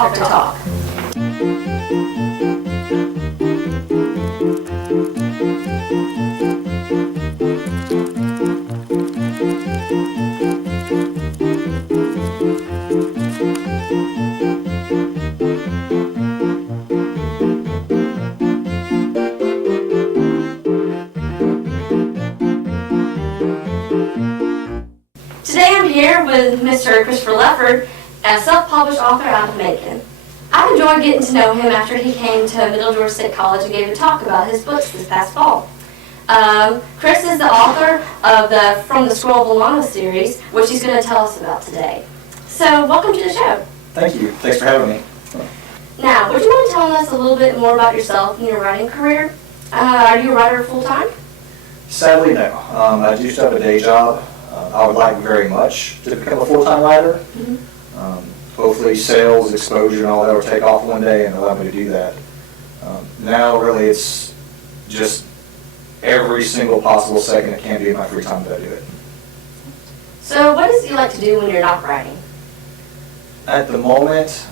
Author Talk. Today I'm here with Mr. Christopher Ledford, a self-published author out of Macon. I've enjoyed getting to know him after he came to Middle Georgia State College and gave a talk about his books this past fall. Chris is the author of the From the Scroll Volana series, which he's going to tell us about today. So, welcome to the show. Thank you. Thanks for having me. Now, would you mind telling us a little bit more about yourself and your writing career? Are you a writer full-time? Sadly, no. I do still have a day job. I would like very much to become a full-time writer. Hopefully sales, exposure, and all that will take off one day and allow me to do that. Now, really, it's just every single possible second it can be in my free time that I do it. So, what does you like to do when you're not writing? At the moment,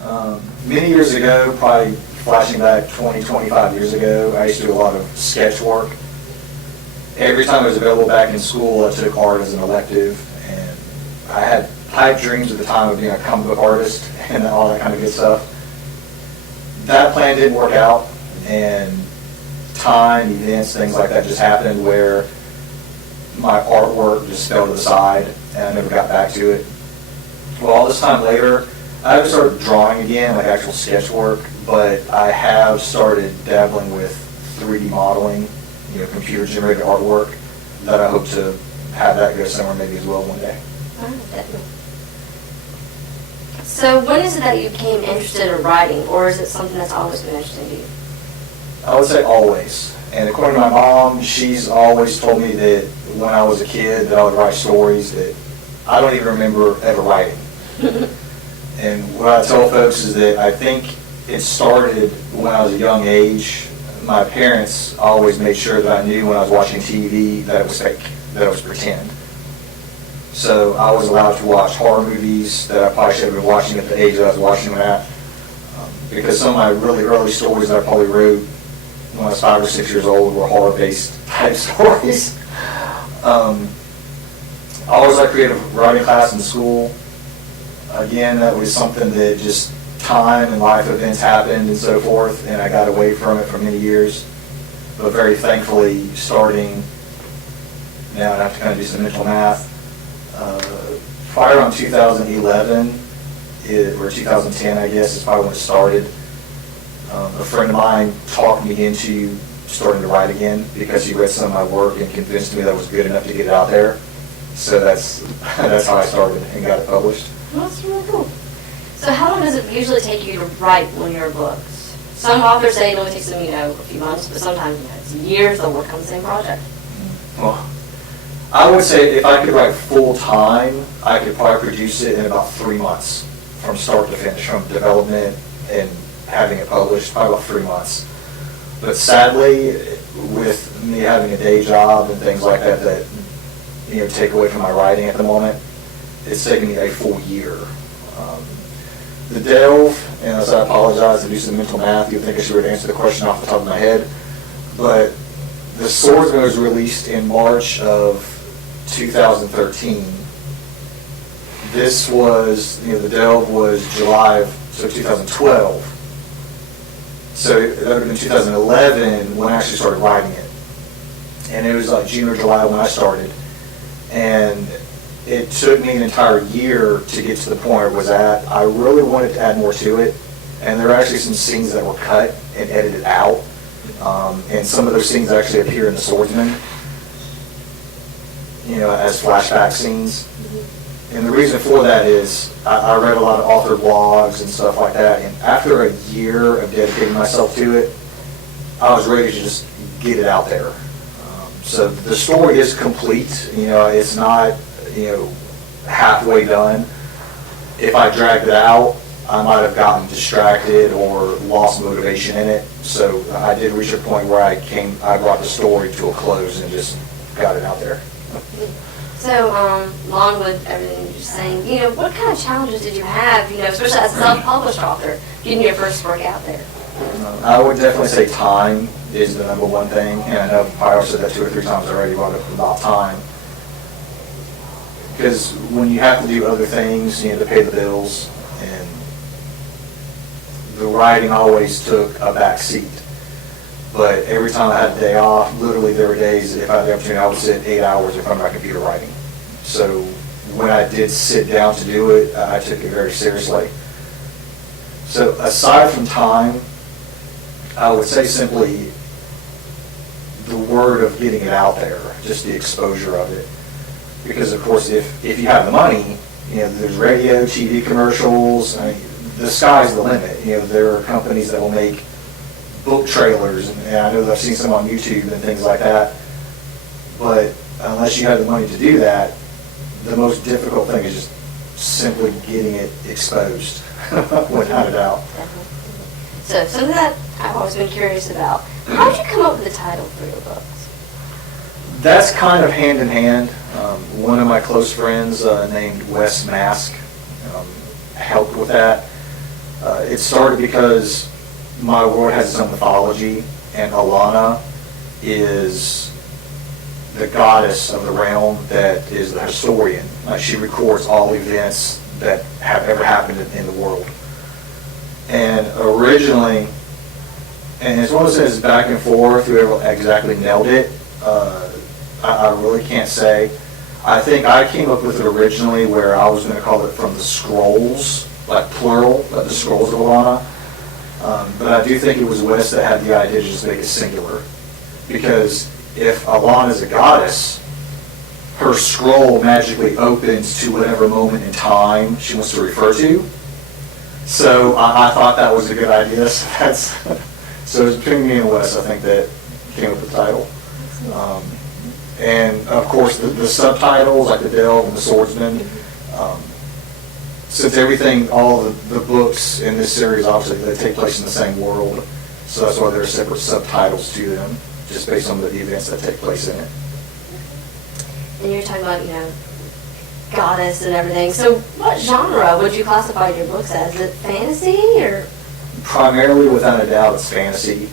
many years ago, probably flashing back 20, 25 years ago, I used to do a lot of sketch work. Every time I was available back in school, I took art as an elective, and I had pipe dreams at the time of being a comic book artist and all that kind of good stuff. That plan didn't work out, and time, events, things like that just happened where my artwork just fell to the side, and I never got back to it. Well, all this time later, I just started drawing again, like actual sketch work, but I have started dabbling with 3D modeling, computer-generated artwork, that I hope to have that go somewhere maybe as well one day. Definitely. So when is it that you became interested in writing, or is it something that's always been interesting to you? I would say always. And according to my mom, she's always told me that when I was a kid that I would write stories that I don't even remember ever writing. And what I tell folks is that I think it started when I was a young age. My parents always made sure that I knew when I was watching TV that it was fake, that it was pretend. So I was allowed to watch horror movies that I probably should have been watching at the age that I was watching them at. Because some of my really early stories that I probably wrote when I was 5 or 6 years old were horror-based type stories. I always had a creative writing class in school. Again, that was something that just time and life events happened and so forth, and I got away from it for many years. But very thankfully, starting now, I have to kind of do some mental math. Probably around 2011, or 2010, I guess, is probably when it started. A friend of mine talked me into starting to write again because he read some of my work and convinced me that it was good enough to get it out there. So that's how I started and got it published. Well, that's really cool. So how long does it usually take you to write one of your books? Some authors say it only takes them, a few months, but sometimes it's years they'll work on the same project. Well, I would say if I could write full time, I could probably produce it in about 3 months from start to finish, from development and having it published, probably about 3 months. But sadly, with me having a day job and things like that that take away from my writing at the moment, it's taken me a full year. The Delve, and so I apologize to do some mental math. You'd think I should answer the question off the top of my head. But The Swordsman was released in March of 2013. This was, The Delve was July of 2012. So that would have been 2011 when I actually started writing it. And it was like June or July when I started. And it took me an entire year to get to the point where it was at. I really wanted to add more to it, and there were actually some scenes that were cut and edited out, and some of those scenes actually appear in The Swordsman, as flashback scenes. And the reason for that is I read a lot of author blogs and stuff like that, and after a year of dedicating myself to it, I was ready to just get it out there. So the story is complete. It's not halfway done. If I dragged it out, I might have gotten distracted or lost motivation in it. So I did reach a point where I brought the story to a close and just got it out there. So, along with everything you're just saying, what kind of challenges did you have, especially as a self-published author, getting your first work out there? I would definitely say time is the number one thing, and I know I already said that 2 or 3 times already about time. Because when you have to do other things, to pay the bills, and the writing always took a back seat. But every time I had a day off, literally there were days, if I had the opportunity, I would sit 8 hours in front of my computer writing. So when I did sit down to do it, I took it very seriously. So aside from time, I would say simply the word of getting it out there, just the exposure of it. Because of course, if you have the money, there's radio, TV commercials. I mean, the sky's the limit. There are companies that will make book trailers, and I know that I've seen some on YouTube and things like that. But unless you have the money to do that, the most difficult thing is just simply getting it exposed, without a doubt. So something that I've always been curious about, how did you come up with the title for your books? That's kind of hand in hand. One of my close friends named Wes Mask helped with that. It started because my world has its own mythology, and Alana is the goddess of the realm that is the historian. She records all events that have ever happened in the world. And originally, and it's one of those things back and forth, whoever exactly nailed it, I really can't say. I think I came up with it originally where I was going to call it from the scrolls, like plural, like the scrolls of Alana. But I do think it was Wes that had the idea to just make it singular. Because if Alana is a goddess, her scroll magically opens to whatever moment in time she wants to refer to. So I thought that was a good idea. So it was between me and Wes, I think, that came up with the title. And of course, the subtitles, like the Delve and the Swordsman, since everything, all the books in this series, obviously, they take place in the same world. So that's why there are separate subtitles to them, just based on the events that take place in it. And you're talking about, goddess and everything. So what genre would you classify your books as? Is it fantasy or? Primarily, without a doubt, it's fantasy.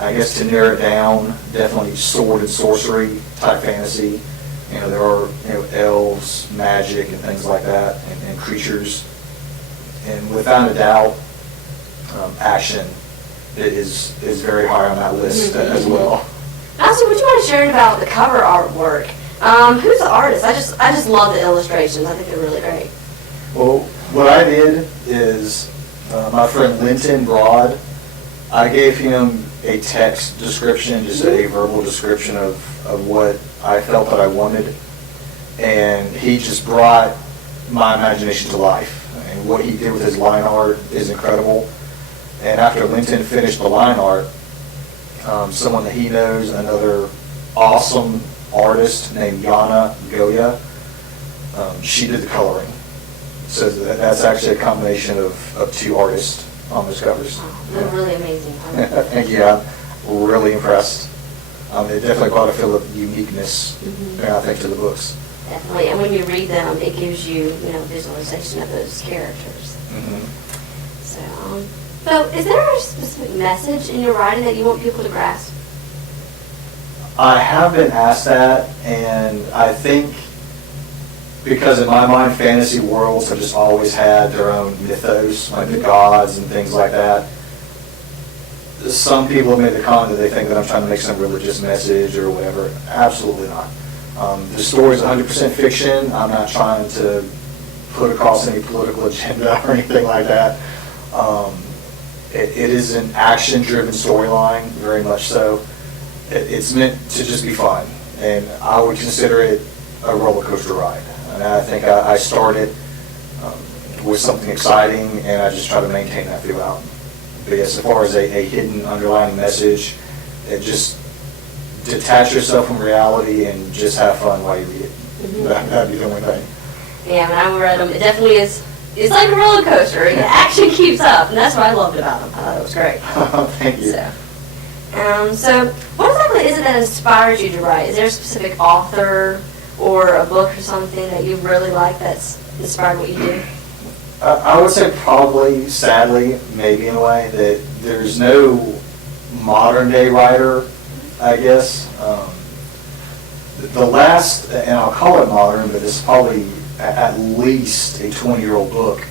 I guess to narrow it down, definitely sword and sorcery type fantasy. There are elves, magic, and things like that, and creatures. And without a doubt, action is very high on that list as well. Also, would you mind sharing about the cover artwork? Who's the artist? I just love the illustrations. I think they're really great. Well, what I did is my friend Linton Broad, I gave him a text description, just a verbal description of what I felt that I wanted, and he just brought my imagination to life. And what he did with his line art is incredible. And after Linton finished the line art, someone that he knows, another awesome artist named Yana Goya, she did the coloring. So that's actually a combination of 2 artists on those covers. Oh, they're really amazing. And yeah, really impressed. It definitely brought a feel of uniqueness, I think, to the books. Definitely, and when you read them, it gives you, visualization of those characters. So is there a specific message in your writing that you want people to grasp? I have been asked that, and I think because in my mind, fantasy worlds have just always had their own mythos, like the gods and things like that. Some people have made the comment that they think that I'm trying to make some religious message or whatever. Absolutely not. The story is 100% fiction. I'm not trying to put across any political agenda or anything like that. It is an action-driven storyline, very much so. It's meant to just be fun, and I would consider it a roller coaster ride. And I think I started with something exciting, and I just try to maintain that throughout. But yes, as far as a hidden underlying message, just detach yourself from reality and just have fun while you read it. That'd be the only thing. Yeah, when I read them, it definitely is. It's like a roller coaster. It actually keeps up, and that's what I loved about them. I thought it was great. Thank you. So what exactly is it that inspires you to write? Is there a specific author or a book or something that you really like that's inspired what you do? I would say probably, sadly, maybe in a way, that there's no modern day writer, I guess. The last, and I'll call it modern, but it's probably at least a 20-year-old book,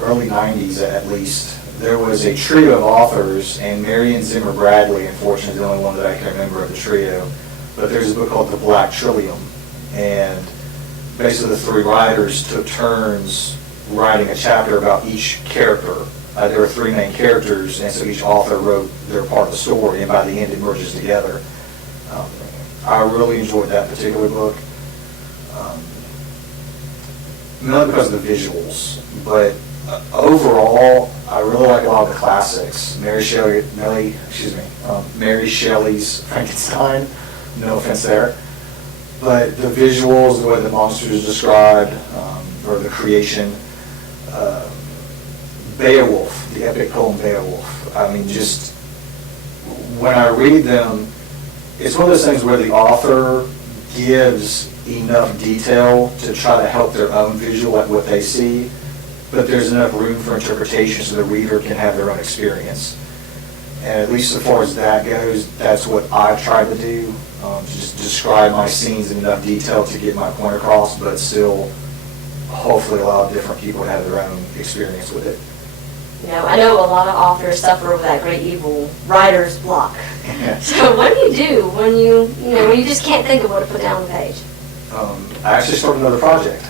early 90s at least. There was a trio of authors, and Marion Zimmer Bradley, unfortunately, is the only one that I can remember of the trio. But there's a book called The Black Trillium, and basically the three writers took turns writing a chapter about each character. There were three main characters, and so each author wrote their part of the story, and by the end it merges together. I really enjoyed that particular book, not because of the visuals, but overall, I really like a lot of the classics. Mary Shelley's Frankenstein, no offense there, but the visuals, the way the monsters are described, or the creation, Beowulf, the epic poem Beowulf. I mean, just when I read them, it's one of those things where the author gives enough detail to try to help their own visual at what they see, but there's enough room for interpretation so the reader can have their own experience. And at least as far as that goes, that's what I've tried to do, to just describe my scenes in enough detail to get my point across, but still hopefully allow different people to have their own experience with it. You know, I know a lot of authors suffer with that great evil writer's block. Yeah. So what do you do when when you just can't think of what to put down on the page? I actually started another project.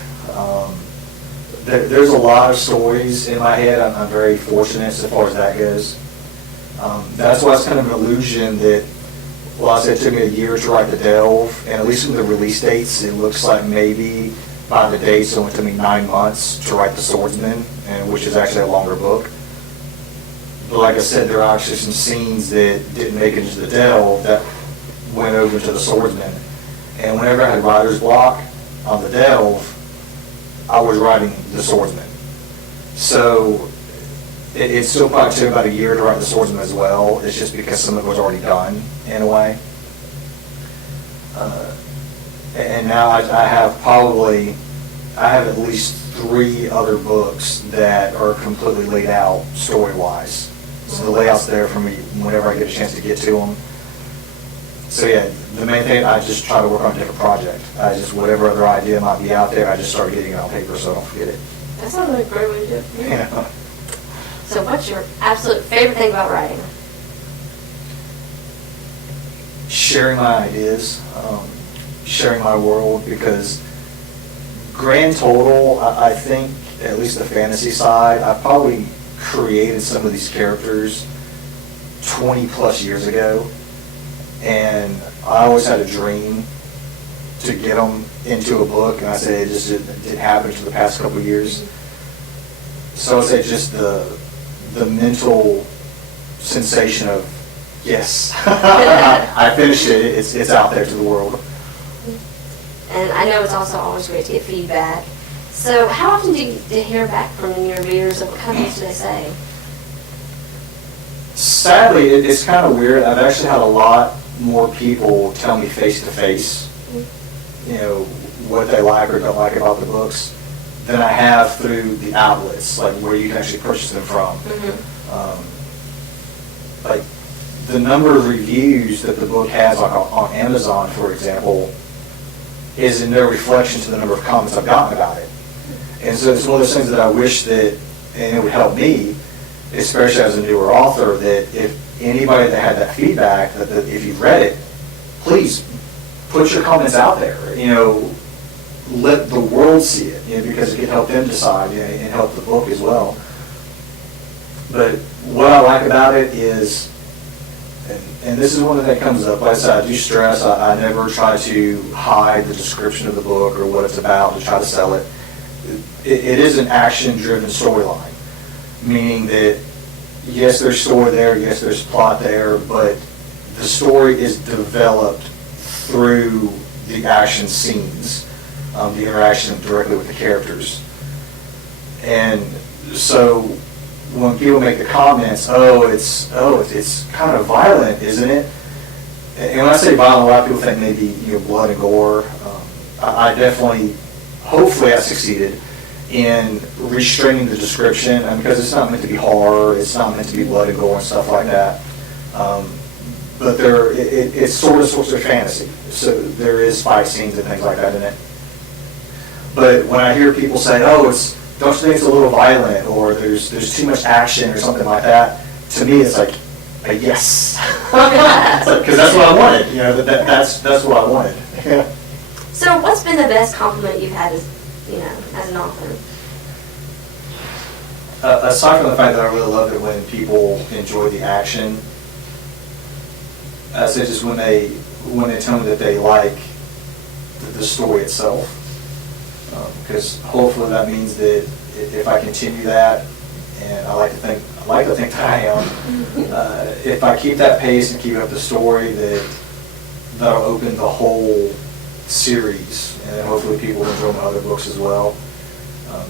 There's a lot of stories in my head. I'm very fortunate as far as that goes. That's why it's kind of an illusion that, well, I said it took me a year to write The Delve, and at least with the release dates, it looks like maybe by the dates it only took me 9 months to write The Swordsman, and which is actually a longer book. But like I said, there are actually some scenes that didn't make it into The Delve that went over to The Swordsman. And whenever I had writer's block on The Delve, I was writing The Swordsman. So it still probably took about a year to write The Swordsman as well. It's just because some of it was already done in a way. And now I have at least 3 other books that are completely laid out story-wise. So the layout's there for me whenever I get a chance to get to them. So yeah, the main thing, I just try to work on a different project. Whatever other idea might be out there, I just start getting it on paper so I don't forget it. That sounds like a great way to do it. Yeah. So what's your absolute favorite thing about writing? Sharing my ideas, sharing my world, because grand total, I think, at least the fantasy side, I probably created some of these characters 20 plus years ago, and I always had a dream to get them into a book, and I say it just didn't happen for the past couple of years. So I'd say just the mental sensation of, yes, I finished it, it's out there to the world. And I know it's also always great to get feedback. So how often do you hear back from your readers, and what kind of things do they say? Sadly, it's kind of weird. I've actually had a lot more people tell me face-to-face, what they like or don't like about the books than I have through the outlets, like where you can actually purchase them from. Mm-hmm. Like the number of reviews that the book has, like on Amazon, for example, is in no reflection to the number of comments I've gotten about it. And so it's one of those things that I wish that, and it would help me, especially as a newer author, that if anybody that had that feedback, that if you've read it, please put your comments out there. Let the world see it, because it can help them decide, and help the book as well. But what I like about it is, and this is one that comes up, like I said, I do stress, I never try to hide the description of the book or what it's about to try to sell it. It is an action-driven storyline, meaning that, yes, there's story there, yes, there's plot there, but the story is developed through the action scenes, the interaction directly with the characters. And so when people make the comments, it's kind of violent, isn't it? And when I say violent, a lot of people think maybe blood and gore. I definitely, hopefully I succeeded in restraining the description, and because it's not meant to be horror, it's not meant to be blood and gore and stuff like that. But it's sort of fantasy, so there is fight scenes and things like that in it. But when I hear people say, "Oh, don't you think it's a little violent," or "There's too much action," or something like that, to me it's like a yes, because that's what I wanted. You know, that's what I wanted. So, what's been the best compliment you've had as an author? Aside from the fact that I really love it when people enjoy the action, such as when they tell me that they like the story itself, because hopefully that means that if I continue that, and I like to think that I am, if I keep that pace and keep up the story, that'll open the whole series, and then hopefully people enjoy my other books as well.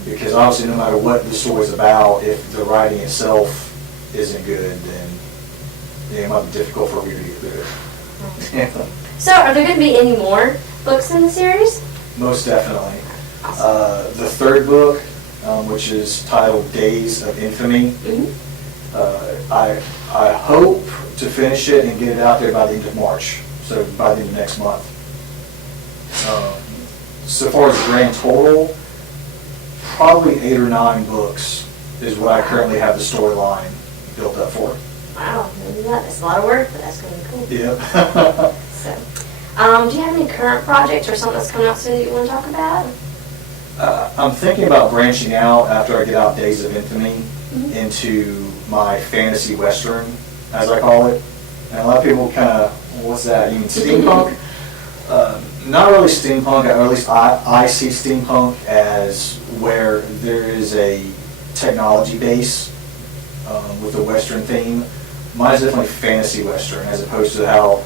Because obviously, no matter what the story's about, if the writing itself isn't good, then it might be difficult for a reader to get through it. So, are there going to be any more books in the series? Most definitely. Awesome. The third book, which is titled Days of Infamy, I hope to finish it and get it out there by the end of March, so by the end of next month. So far as grand total, probably 8 or 9 books is what I currently have the storyline built up for. Wow, that's a lot of work, but that's going to be cool. Yep. So, do you have any current projects or something that's coming out soon that you want to talk about? I'm thinking about branching out after I get out Days of Infamy into my fantasy western, as I call it. And a lot of people kind of, what's that? You mean steampunk? Not really steampunk, or at least I see steampunk as where there is a technology base with a western theme. Mine is definitely fantasy western, as opposed to how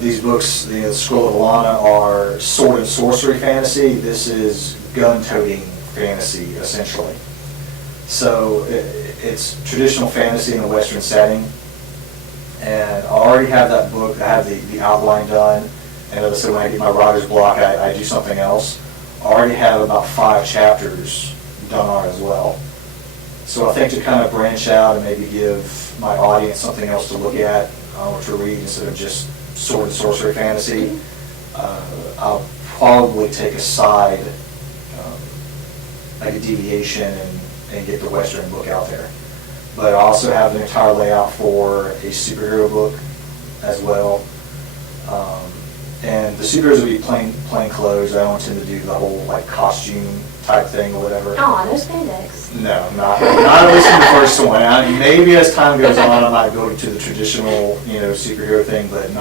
these books, the Scroll of Alana, are sword and sorcery fantasy. This is gun-toting fantasy, essentially. So it's traditional fantasy in a western setting, and I already have that book. I have the outline done, and as I said, when I get my writer's block, I do something else. I already have about 5 chapters done on it as well. So I think to kind of branch out and maybe give my audience something else to look at or to read instead of just sword and sorcery fantasy, I'll probably take a side, like a deviation, and get the western book out there. But I also have an entire layout for a superhero book as well. And the superheroes will be plain clothes. I don't intend to do the whole like costume type thing or whatever. Oh, no spandex. No, not at least in the first one. Maybe as time goes on, I might go to the traditional, superhero thing, but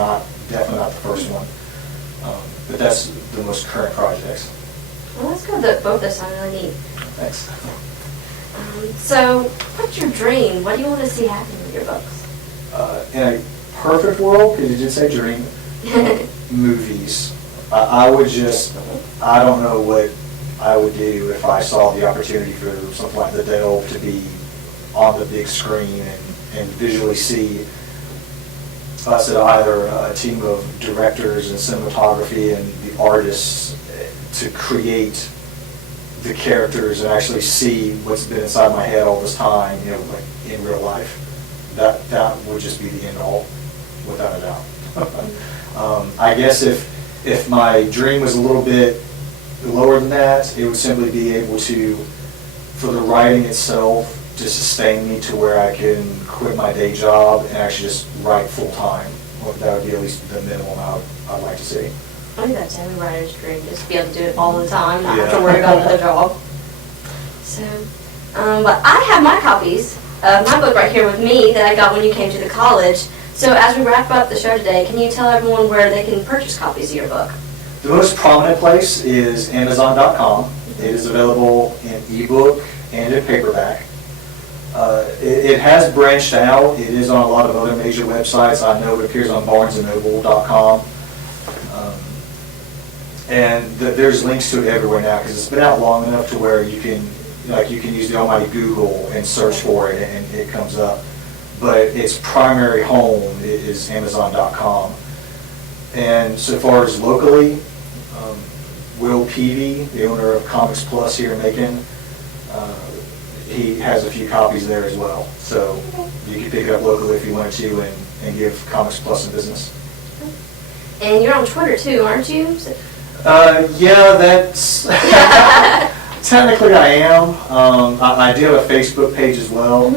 definitely not the first one. But that's the most current projects. Well, that's good that both those sound really neat. Thanks. So, what's your dream? What do you want to see happen with your books? In a perfect world, because you did say dream, movies. I don't know what I would do if I saw the opportunity for something like The Dead Old to be on the big screen and visually see us at either a team of directors and cinematography and the artists to create the characters and actually see what's been inside my head all this time, like in real life. That would just be the end all, without a doubt. I guess if my dream was a little bit lower than that, it would simply be able to, for the writing itself, to sustain me to where I can quit my day job and actually just write full time. Well, that would be at least the minimum I'd like to see. I think that's every writer's dream, just to be able to do it all the time, not have to worry about another job. So, but I have my copies of my book right here with me that I got when you came to the college. So as we wrap up the show today, can you tell everyone where they can purchase copies of your book? The most prominent place is Amazon.com. It is available in ebook and in paperback. It has branched out. It is on a lot of other major websites. I know it appears on BarnesandNoble.com. And there's links to it everywhere now because it's been out long enough to where you can use the almighty Google and search for it and it comes up. But its primary home is Amazon.com. And so far as locally, Will Peavy, the owner of Comics Plus here in Macon. He has a few copies there as well. So you can pick it up locally if you wanted to and give Comics Plus some business. And you're on Twitter too, aren't you? Yeah, that's technically I am. I do have a Facebook page as well.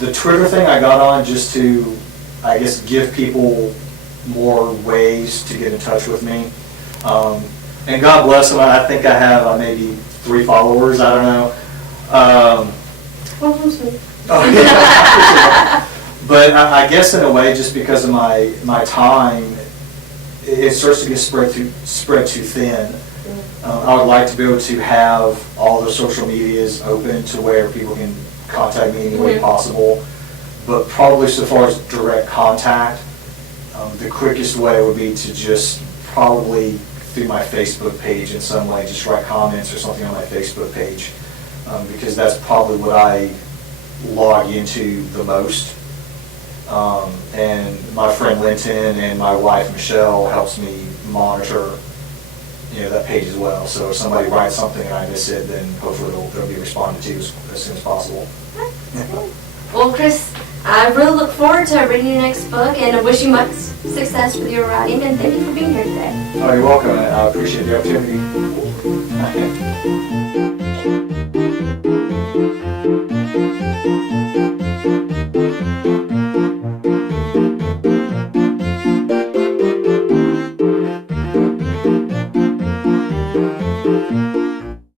The Twitter thing I got on just to, I guess, give people more ways to get in touch with me. And God bless them. I think I have maybe 3 followers. I don't know. Oh, yeah. But I guess in a way, just because of my time, it starts to get spread too thin. I would like to be able to have all the social medias open to where people can contact me any way possible. But probably so far as direct contact, the quickest way would be to just probably through my Facebook page in some way, just write comments or something on my Facebook page, because that's probably what I log into the most. And my friend Linton and my wife Michelle helps me monitor, that page as well. So if somebody writes something and I miss it, then hopefully it'll be responded to as soon as possible. Well, Chris, I really look forward to reading your next book, and I wish you much success with your writing, and thank you for being here today. Oh, you're welcome. I appreciate the opportunity.